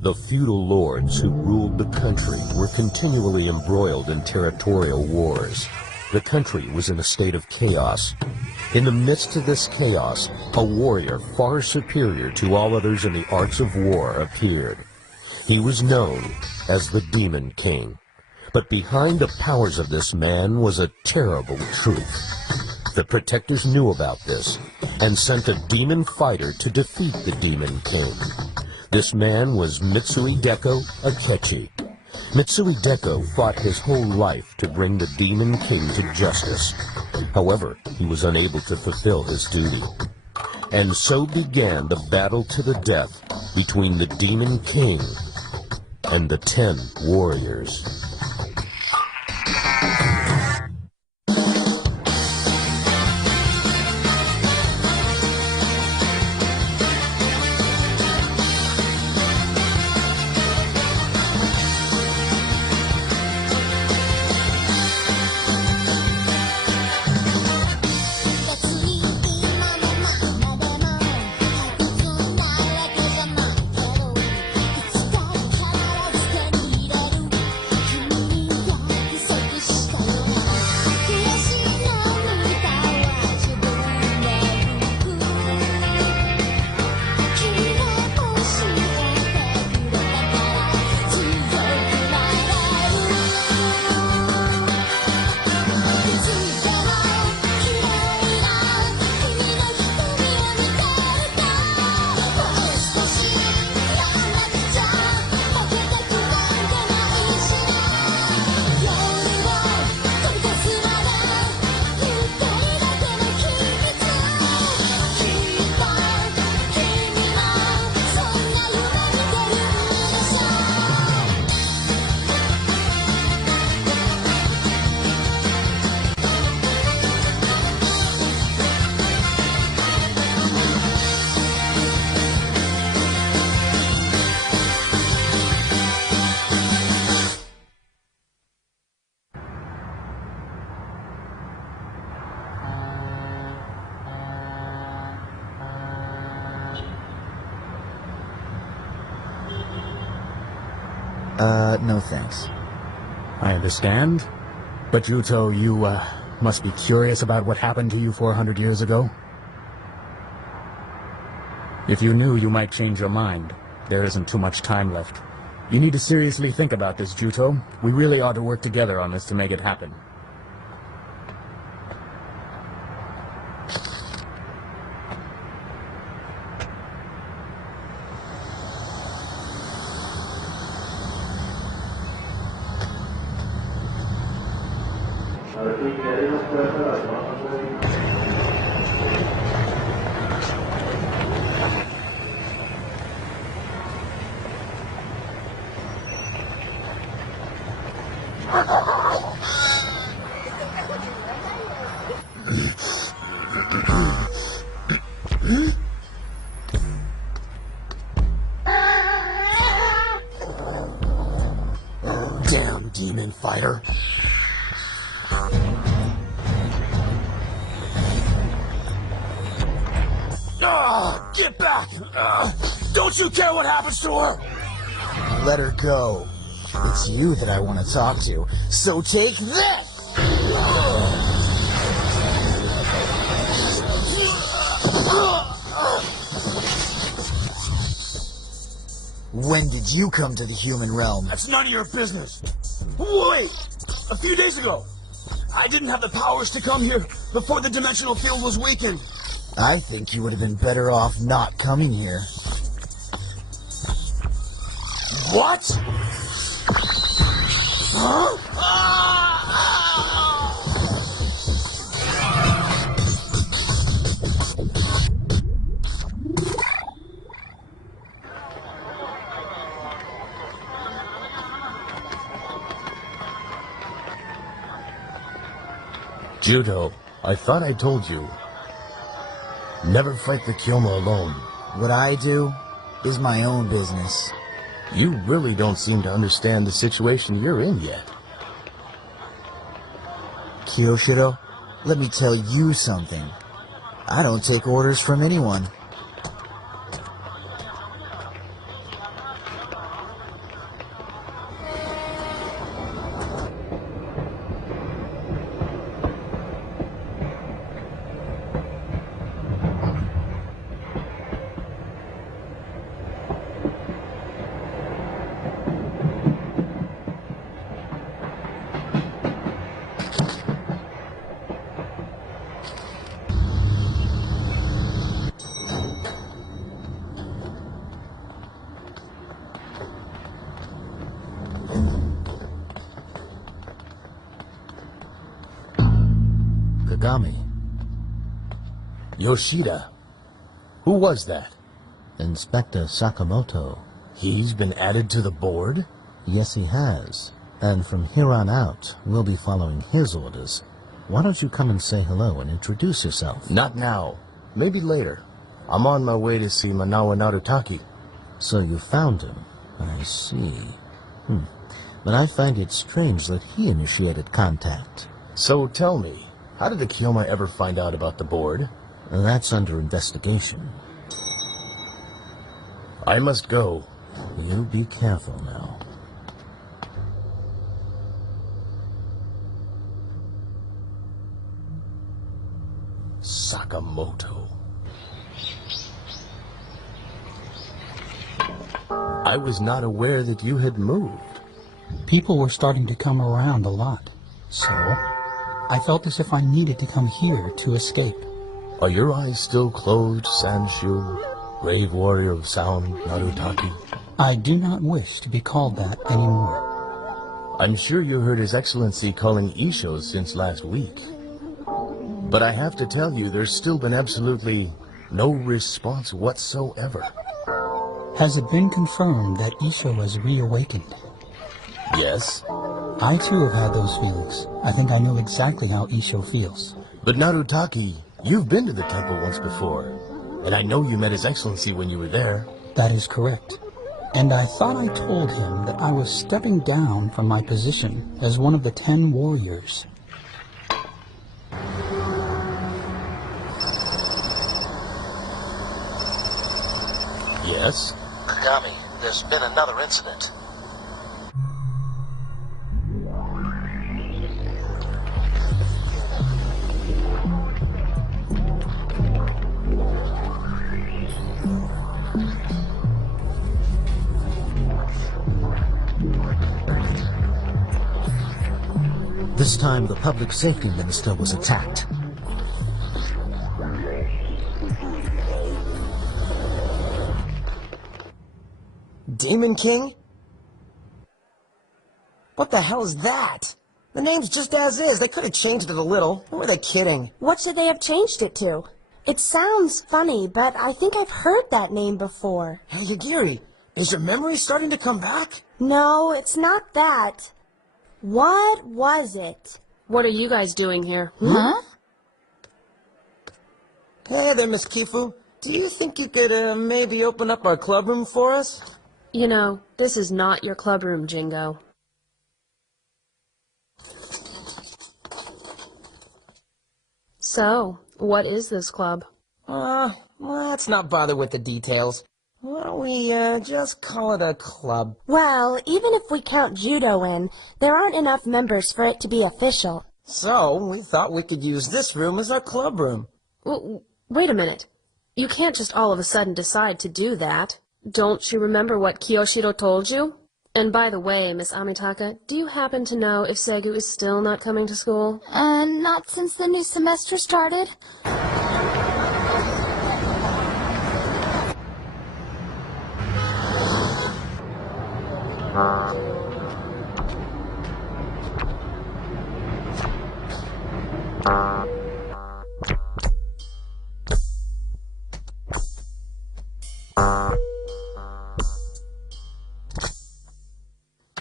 The feudal lords who ruled the country were continually embroiled in territorial wars. The country was in a state of chaos. In the midst of this chaos, a warrior far superior to all others in the arts of war appeared. He was known as the Demon King. But behind the powers of this man was a terrible truth. The Protectors knew about this and sent a demon fighter to defeat the Demon King. This man was Mitsui Deko Akechi. Mitsui Deko fought his whole life to bring the Demon King to justice. However, he was unable to fulfill his duty. And so began the battle to the death between the Demon King and the 10 warriors. No thanks. I understand. But Juto, you, must be curious about what happened to you 400 years ago? If you knew, you might change your mind. There isn't too much time left. You need to seriously think about this, Juto. We really ought to work together on this to make it happen. Damn demon fighter. Get back! Don't you care what happens to her? Let her go. It's you that I want to talk to, so take this! When did you come to the human realm? That's none of your business. Wait! A few days ago, I didn't have the powers to come here before the dimensional field was weakened. I think you would have been better off not coming here. What? Huh? Juto, I thought I told you. Never fight the Kyoma alone. What I do is my own business. You really don't seem to understand the situation you're in yet. Kyoshiro, let me tell you something. I don't take orders from anyone. Kagami. Yoshida. Who was that? Inspector Sakamoto. He's been added to the board? Yes, he has. And from here on out, we'll be following his orders. Why don't you come and say hello and introduce yourself? Not now. Maybe later. I'm on my way to see Manawa Narutaki. So you found him. I see. But I find it strange that he initiated contact. So tell me, how did the Kyoma ever find out about the board? That's under investigation. I must go. You be careful now. Sakamoto. I was not aware that you had moved. People were starting to come around a lot, so I felt as if I needed to come here to escape. Are your eyes still closed, Sanshu, brave warrior of sound, Narutaki? I do not wish to be called that anymore. I'm sure you heard His Excellency calling Isho since last week. But I have to tell you, there's still been absolutely no response whatsoever. Has it been confirmed that Isho has reawakened? Yes, I too have had those feelings. I think I know exactly how Isho feels. but Narutaki, you've been to the temple once before. And I know you met His Excellency when you were there. That is correct. And I thought I told him that I was stepping down from my position as one of the 10 warriors. Yes? Kagami, there's been another incident. This time, the public safety minister was attacked. Demon King? What the hell is that? The name's just as is. They could have changed it a little. Who were they kidding? What should they have changed it to? It sounds funny, but I think I've heard that name before. Hey, Yagiri, is your memory starting to come back? No, it's not that. What was it? What are you guys doing here? Huh? Hey there, Miss Kifu. Do you think you could, maybe open up our club room for us? You know, this is not your clubroom, Jingo. So, what is this club? Let's not bother with the details. Why don't we, just call it a club? Well, even if we count judo in, there aren't enough members for it to be official. So, we thought we could use this room as our club room. Wait a minute. You can't just all of a sudden decide to do that. Don't you remember what Kiyoshiro told you? And by the way, Miss Amitaka, do you happen to know if Segu is still not coming to school? Not since the new semester started.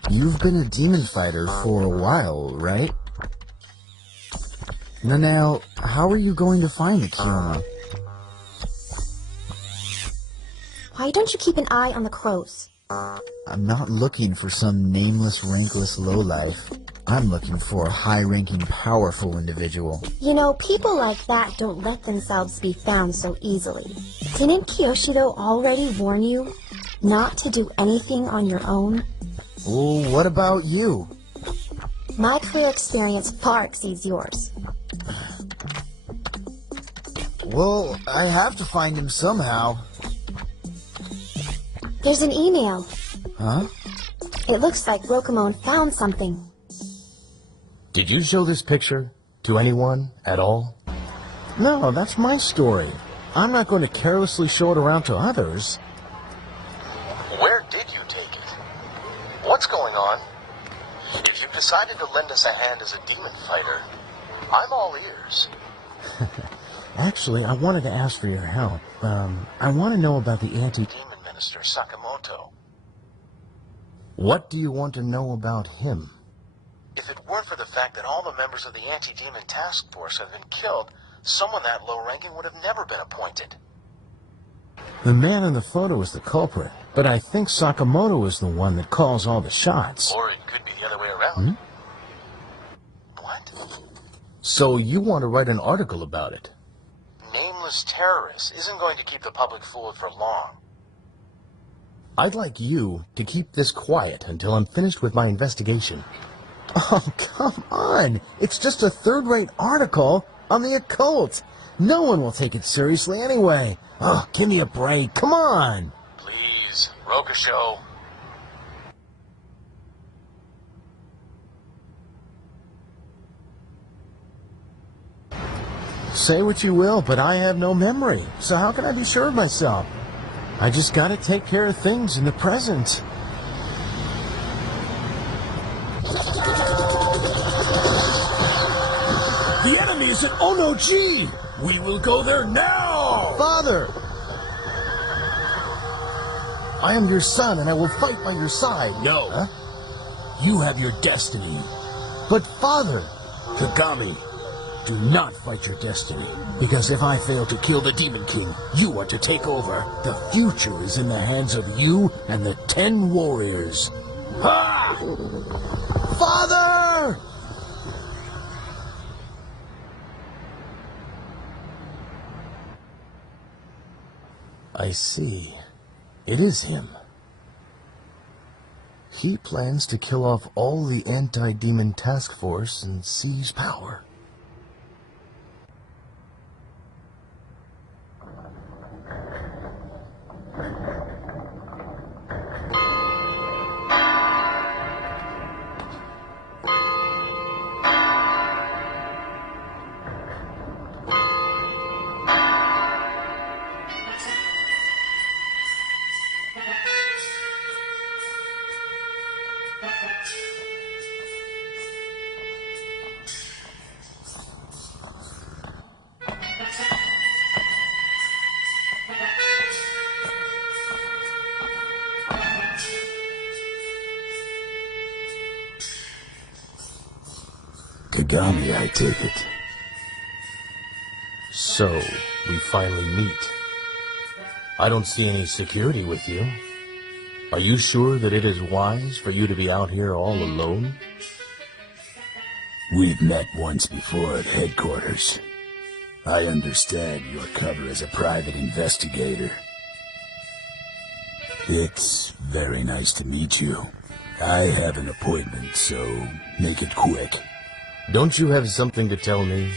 You've been a demon fighter for a while, right? Now, how are you going to find the Kyoma? Why don't you keep an eye on the clothes? I'm not looking for some nameless, rankless lowlife. I'm looking for a high-ranking, powerful individual. You know, people like that don't let themselves be found so easily. Didn't Kiyoshiro already warn you not to do anything on your own? Well, what about you? My career experience far exceeds yours. Well, I have to find him somehow. There's an email. Huh? It looks like Rokumon found something. Did you show this picture to anyone at all? No, that's my story. I'm not going to carelessly show it around to others. Where did you take it? What's going on? If you decided to lend us a hand as a demon fighter, I'm all ears. Actually, I wanted to ask for your help. I want to know about the anti-demon minister, Sakamoto. What do you want to know about him? If it weren't for the fact that all the members of the anti-demon task force have been killed, someone that low-ranking would have never been appointed. The man in the photo is the culprit, but I think Sakamoto is the one that calls all the shots. Or it could be the other way around. What? So you want to write an article about it? Nameless terrorist isn't going to keep the public fooled for long. I'd like you to keep this quiet until I'm finished with my investigation. Oh, come on! It's just a third-rate article on the occult. No one will take it seriously anyway. Oh, give me a break. Come on! Please, Rokusho. Say what you will, but I have no memory. So how can I be sure of myself? I just gotta take care of things in the present. The enemy is at Ono-ji! We will go there now! Father! I am your son, and I will fight by your side. No. Huh? You have your destiny. But Father! Kagami, do not fight your destiny. Because if I fail to kill the Demon King, you are to take over. The future is in the hands of you and the 10 warriors. Ha! Father! I see. It is him. He plans to kill off all the anti-demon task force and seize power. Kagami, I take it. So, we finally meet. I don't see any security with you. Are you sure that it is wise for you to be out here all alone? We've met once before at headquarters. I understand your cover as a private investigator. It's very nice to meet you. I have an appointment, so make it quick. Don't you have something to tell me?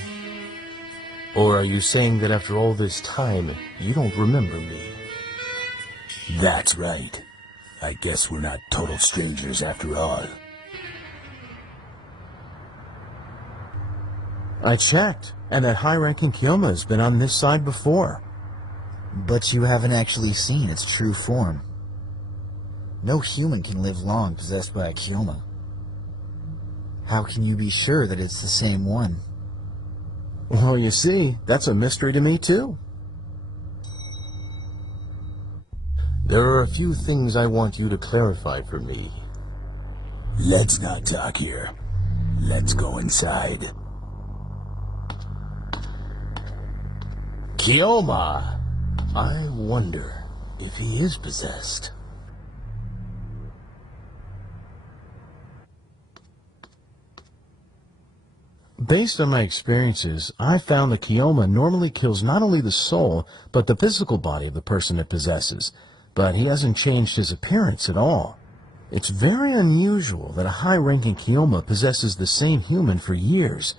Or are you saying that after all this time, you don't remember me? That's right. I guess we're not total strangers after all. I checked, and that high-ranking Kyoma has been on this side before. But you haven't actually seen its true form. No human can live long possessed by a Kyoma. How can you be sure that it's the same one? Well, you see, that's a mystery to me, too. There are a few things I want you to clarify for me. Let's not talk here. Let's go inside. Kyoma! I wonder if he is possessed. Based on my experiences, I've found that Kyoma normally kills not only the soul, but the physical body of the person it possesses. But he hasn't changed his appearance at all. It's very unusual that a high-ranking Kyoma possesses the same human for years.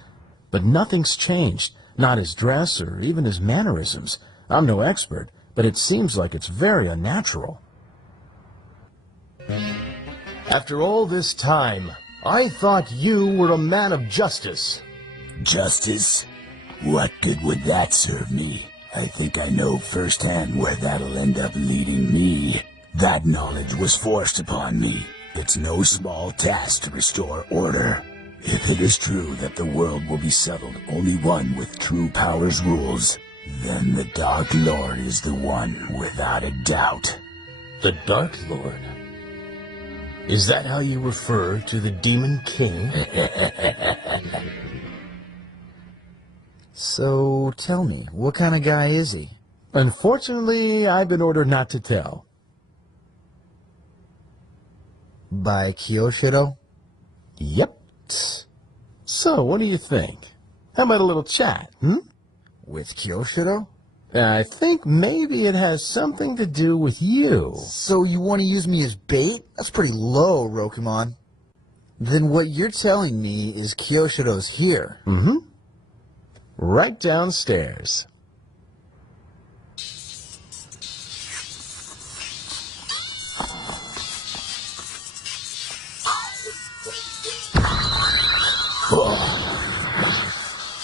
But nothing's changed, not his dress or even his mannerisms. I'm no expert, but it seems like it's very unnatural. After all this time, I thought you were a man of justice. Justice? What good would that serve me? I think I know firsthand where that'll end up leading me. That knowledge was forced upon me. It's no small task to restore order. If it is true that the world will be settled only one with true powers rules, then the Dark Lord is the one without a doubt. The Dark Lord? Is that how you refer to the Demon King? So, tell me, what kind of guy is he? Unfortunately, I've been ordered not to tell. By Kiyoshiro? Yep. So, what do you think? How about a little chat, With Kiyoshiro? I think maybe it has something to do with you. So you want to use me as bait? That's pretty low, Rokumon. Then what you're telling me is Kiyoshiro's here. Right downstairs.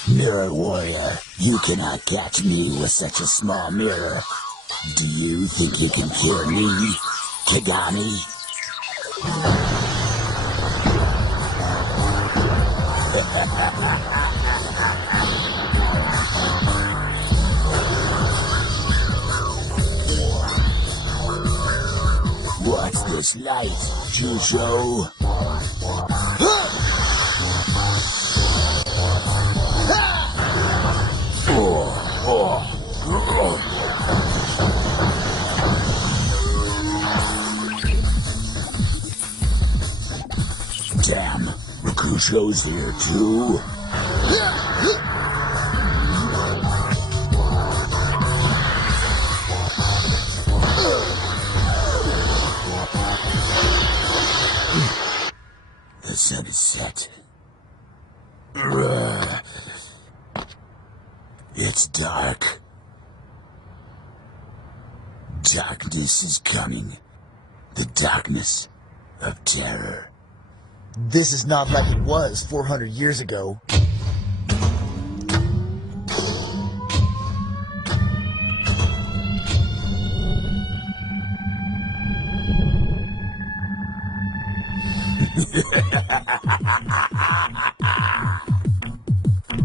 Mirror Warrior, you cannot catch me with such a small mirror. Do you think you can cure me, Kagami? What's this light, Jusho? Damn, Rokusho's here too. The sun is set. It's dark. Darkness is coming. The darkness of terror. This is not like it was 400 years ago.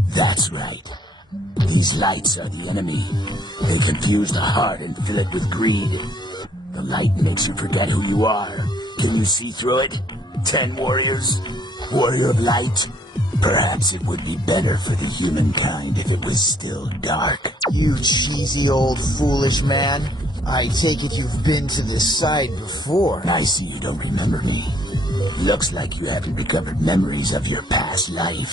That's right. These lights are the enemy. They confuse the heart and fill it with greed. The light makes you forget who you are. Can you see through it? 10 warriors? Warrior of light? Perhaps it would be better for the humankind if it was still dark. You cheesy old foolish man. I take it you've been to this side before. I see you don't remember me. Looks like you haven't recovered memories of your past life.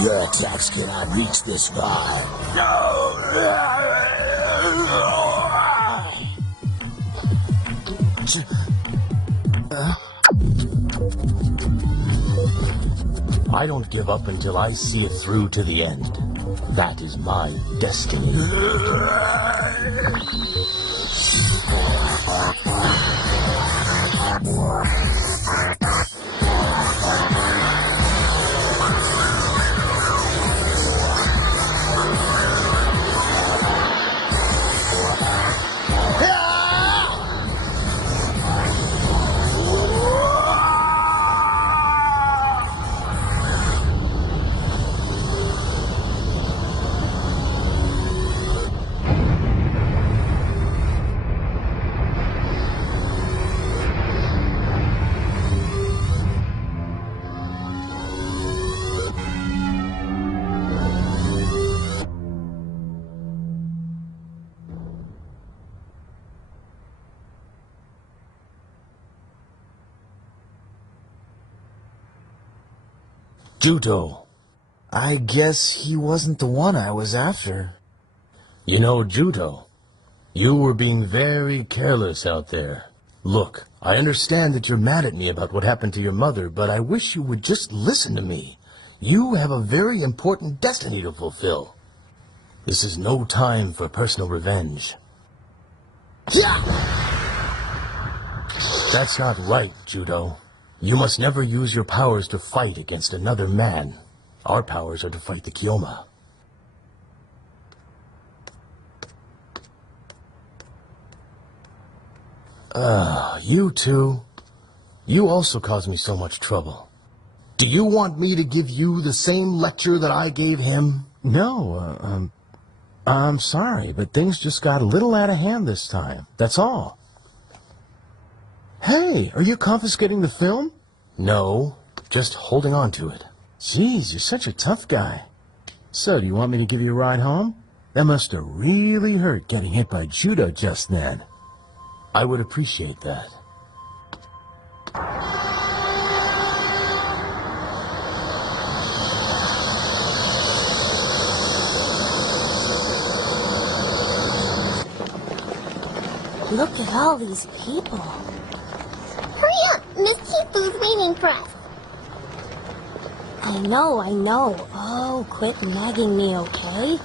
Your attacks cannot reach this far. I don't give up until I see it through to the end. That is my destiny. Juto. I guess he wasn't the one I was after. You know, Juto, you were being very careless out there. Look, I understand that you're mad at me about what happened to your mother, but I wish you would just listen to me. You have a very important destiny to fulfill. This is no time for personal revenge. That's not right, Judo. You must never use your powers to fight against another man. Our powers are to fight the Kyoma. You two. You also caused me so much trouble. Do you want me to give you the same lecture that I gave him? No, I'm sorry, but things just got a little out of hand this time. That's all. Hey, are you confiscating the film? No, just holding on to it. Jeez, you're such a tough guy. So, do you want me to give you a ride home? That must have really hurt getting hit by Judo just then. I would appreciate that. Look at all these people. Hurry up! Miss Kifu's waiting for us. I know. Oh, quit nagging me, okay?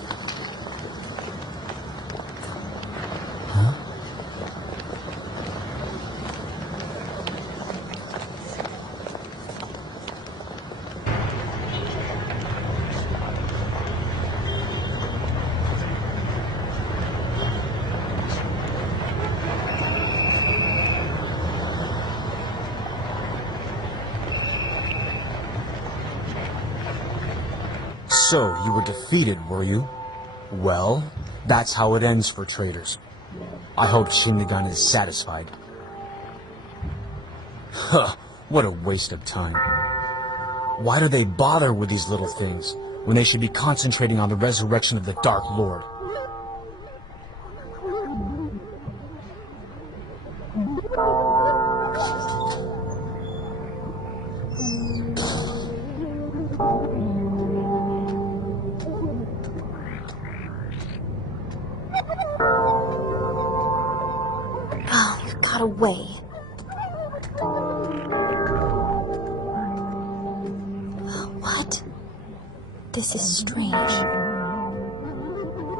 So, you were defeated, were you? Well, that's how it ends for traitors. I hope Shinigami is satisfied. Huh, what a waste of time. Why do they bother with these little things, when they should be concentrating on the resurrection of the Dark Lord? Oh, you got away. What? This is strange.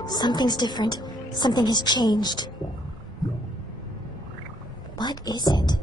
Something's different. Something has changed. What is it?